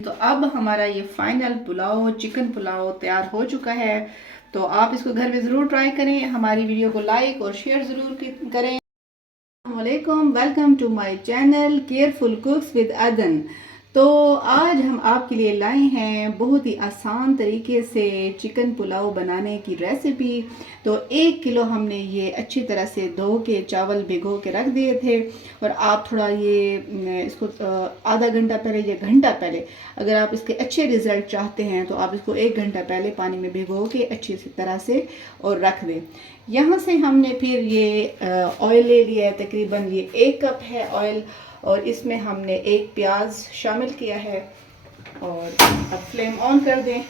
तो अब हमारा ये फाइनल पुलाव, चिकन पुलाव तैयार हो चुका है। तो आप इसको घर में ज़रूर ट्राई करें। हमारी वीडियो को लाइक और शेयर ज़रूर करें। अस्सलामुअलैकुम, welcome to my channel careful cooks with Adan. तो आज हम आपके लिए लाए हैं बहुत ही आसान तरीके से चिकन पुलाव बनाने की रेसिपी। तो 1 किलो हमने ये अच्छी तरह से धो के चावल भिगो के रख दिए थे। और आप थोड़ा ये इसको आधा घंटा पहले या घंटा पहले, अगर आप इसके अच्छे रिज़ल्ट चाहते हैं तो आप इसको 1 घंटा पहले पानी में भिगो के अच्छी तरह से और रख दें। यहाँ से हमने फिर ये ऑयल ले लिया है, तकरीबन ये 1 कप है ऑयल। और इसमें हमने 1 प्याज शामिल किया है। और अब फ्लेम ऑन कर दें।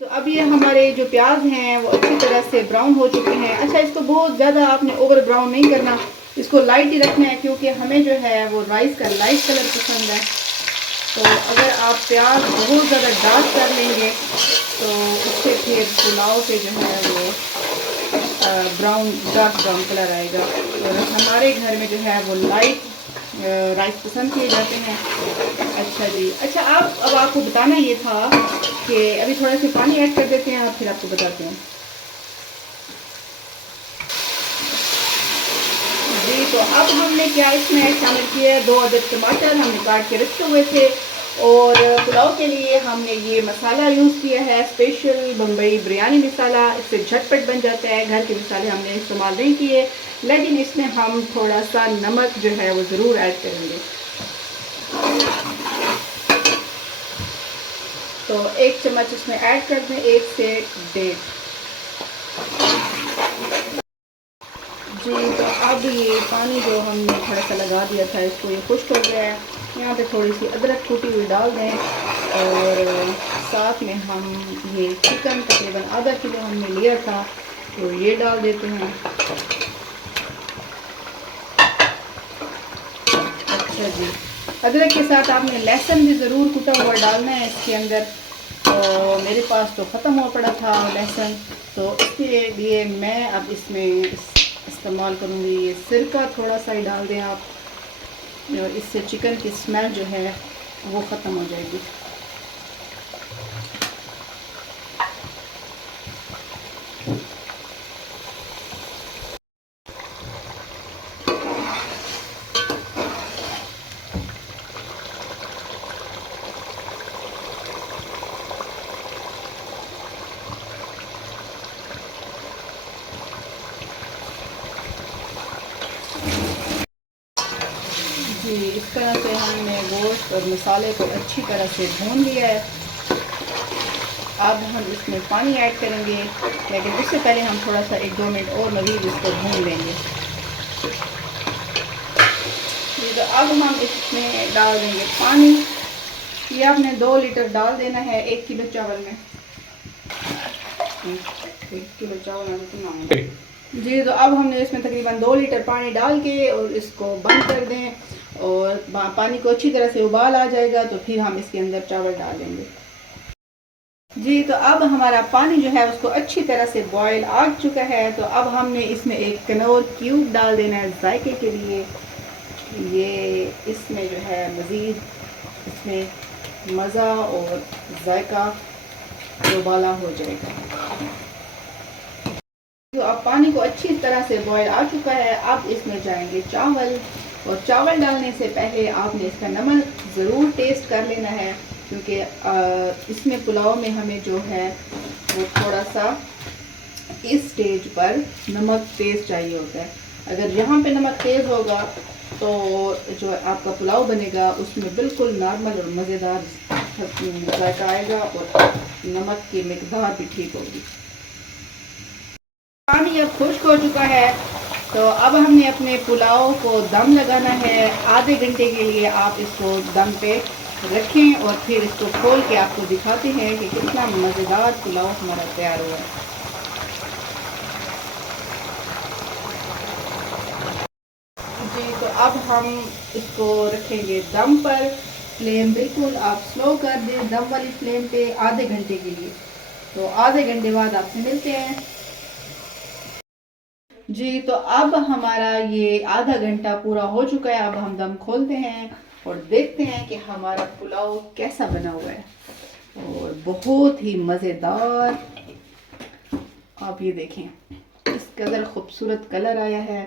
तो अब ये हमारे जो प्याज हैं वो अच्छी तरह से ब्राउन हो चुके हैं। अच्छा, इसको बहुत ज़्यादा आपने ओवर ब्राउन नहीं करना, इसको लाइट ही रखना है, क्योंकि हमें जो है वो राइस का लाइट कलर पसंद है। तो अगर आप प्याज बहुत ज़्यादा डार्क कर लेंगे तो उससे फिर पुलाव पे जो है वो डार्क ब्राउन कलर आएगा। और हमारे घर में जो है वो लाइट राइस पसंद किए जाते हैं। अच्छा जी, अच्छा अब आपको बताना ये था कि अभी थोड़ा सा पानी ऐड कर देते हैं, फिर आपको बताते हैं जी। तो अब हमने क्या इसमें शामिल किया है, 2 अदद टमाटर हमने काट के रखे हुए थे। और पुलाव के लिए हमने ये मसाला यूज़ किया है, स्पेशल बम्बई बिरयानी मसाला। इससे झटपट बन जाता है। घर के मसाले हमने इस्तेमाल नहीं किए, लेकिन इसमें हम थोड़ा सा नमक जो है वो ज़रूर ऐड करेंगे। तो 1 चम्मच इसमें ऐड कर दें, 1 से 1.5 जी। तो अब ये पानी जो हमने थोड़ा सा लगा दिया था इसको ये खुश्क हो गया है। यहाँ पे थोड़ी सी अदरक कूटी हुई डाल दें। और साथ में हम ये चिकन तकरीबन आधा किलो हमने लिया था तो ये डाल देते हैं। अच्छा जी, अदरक के साथ आपने लहसुन भी ज़रूर कुटा हुआ डालना है इसके अंदर। तो मेरे पास तो ख़त्म हुआ पड़ा था लहसुन, तो इसके लिए मैं अब इसमें इस्तेमाल करूँगी ये सिरका। थोड़ा सा ही डाल दें आप, और इससे चिकन की स्मेल जो है वो ख़त्म हो जाएगी। जी, इस तरह से हमने गोश्त और मसाले को अच्छी तरह से भून लिया है। अब हम इसमें पानी ऐड करेंगे, लेकिन उससे पहले हम थोड़ा सा 1-2 मिनट और मज़ीद इसको भून लेंगे। तो अब हम इसमें डाल देंगे पानी। ये आपने 2 लीटर डाल देना है 1 किलो चावल में। 1 किलो चावल में कितना जी। तो अब हमने इसमें तकरीबन 2 लीटर पानी डाल के और इसको बंद कर दें। और पानी को अच्छी तरह से उबाल आ जाएगा तो फिर हम इसके अंदर चावल डाल देंगे जी। तो अब हमारा पानी जो है उसको अच्छी तरह से बॉयल आ चुका है। तो अब हमने इसमें एक कनौर क्यूब डाल देना है जायके के लिए। ये इसमें जो है मज़ीद इसमें मज़ा और जायका उबाला हो जाएगा। तो अब पानी को अच्छी तरह से बॉयल आ चुका है। अब इसमें जाएंगे चावल। और चावल डालने से पहले आपने इसका नमक ज़रूर टेस्ट कर लेना है, क्योंकि इसमें पुलाव में हमें जो है वो थोड़ा सा इस स्टेज पर नमक तेज़ चाहिए होता है। अगर यहाँ पे नमक तेज़ होगा तो जो आपका पुलाव बनेगा उसमें बिल्कुल नॉर्मल और मज़ेदार जायका आएगा और नमक की मिकदार भी ठीक होगी। पानी अब खुश्क हो चुका है। तो अब हमने अपने पुलाव को दम लगाना है। आधे घंटे के लिए आप इसको दम पे रखें और फिर इसको खोल के आपको दिखाते हैं कि कितना मज़ेदार पुलाव हमारा तैयार हुआ है जी। तो अब हम इसको रखेंगे दम पर। फ्लेम बिल्कुल आप स्लो कर दें, दम वाली फ्लेम पे आधे घंटे के लिए। तो आधे घंटे बाद आपसे मिलते हैं जी। तो अब हमारा ये आधा घंटा पूरा हो चुका है। अब हम दम खोलते हैं और देखते हैं कि हमारा पुलाव कैसा बना हुआ है। और बहुत ही मज़ेदार, आप ये देखें इस कदर खूबसूरत कलर आया है।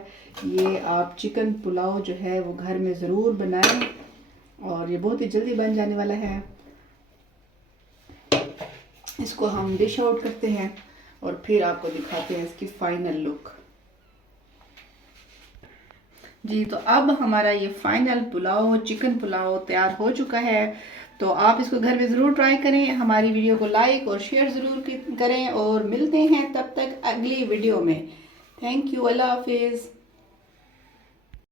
ये आप चिकन पुलाव जो है वो घर में ज़रूर बनाएं और ये बहुत ही जल्दी बन जाने वाला है। इसको हम डिश आउट करते हैं और फिर आपको दिखाते हैं इसकी फाइनल लुक। जी, तो अब हमारा ये फाइनल पुलाव, चिकन पुलाव तैयार हो चुका है। तो आप इसको घर में ज़रूर ट्राई करें, हमारी वीडियो को लाइक और शेयर ज़रूर करें और मिलते हैं तब तक अगली वीडियो में। थैंक यू, अल्लाह हाफिज़।